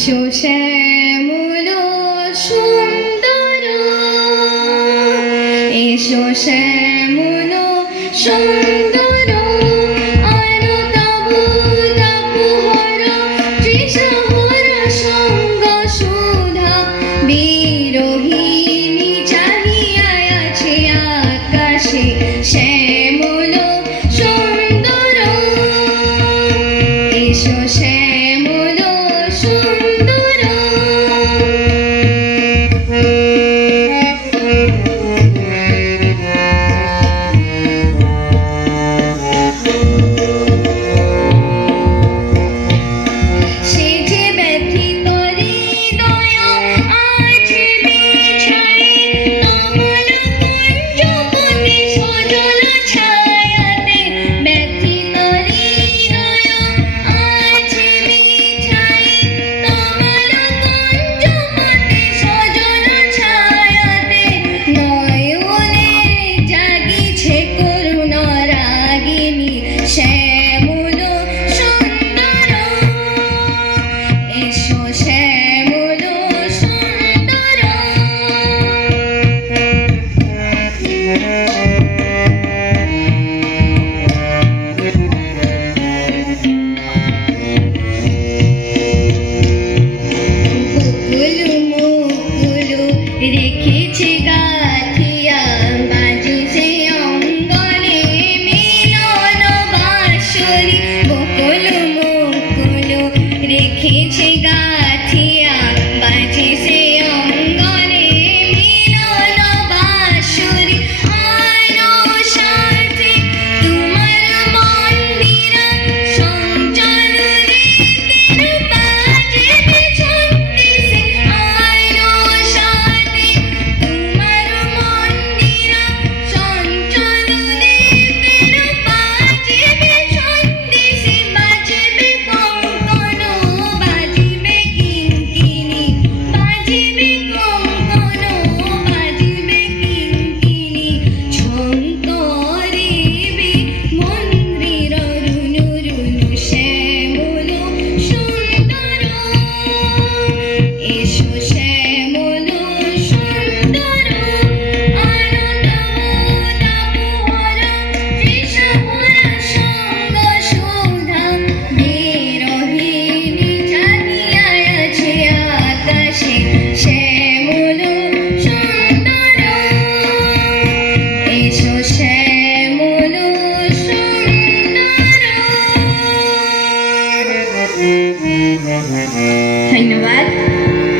এসো শ্যামল সুন্দর, এসো শ্যামল সুন্দর, আলো তবু তপোহর তৃষাহর সঙ্গ সুধা বিরোহিণী চাহিয়া আছে আকাশে শ্যামল সুন্দর, এসো শ্যামল সুন্দর। সে যে ব্যথিত হৃদয় আজ বিছাই কমল কুঞ্জবনে সজল ছায়াতে, ব্যথিত হৃদয় আজ বিছাই কমল কুঞ্জবনে সজল ছায়াতে, নয়নে জাগিছে করুণ রাগিনী শ্যামল সুন্দর, এসো শ্যামল সুন্দর। গোকুল মুকুল রেখেছে গাথিয়া, বাজিছে অঙ্গনে মিলন বাঁশরি। গোকুল মুকুল রেখেছে গাথিয়া, বাজিছে অঙ্গনে মিলন বাঁশরি। আলো সাথে তোমার মন্দির সঞ্চার রেতের বাজবে ছন্দিসে, আলো সাথে তোমার মন্দির সঞ্চার রেতের বাজবে ছন্দিসে, বাজবে কঙ্কণ বাজবে কিঙ্কিণী, বাজবে কঙ্কণ বাজবে কিঙ্কিণী, ছন্দরেবে মন্দির রুনু রুনু শ্যামল সুন্দর, এসো শ্যামল সুন্দর, আলো তপোহর তৃষাহর সঙ্গ সুধা বিরোহিণী চাহিয়া আছে আকাশে শ্যামল সুন্দর, এসো শ্যামল সুন্দর। ধন্যবাদ।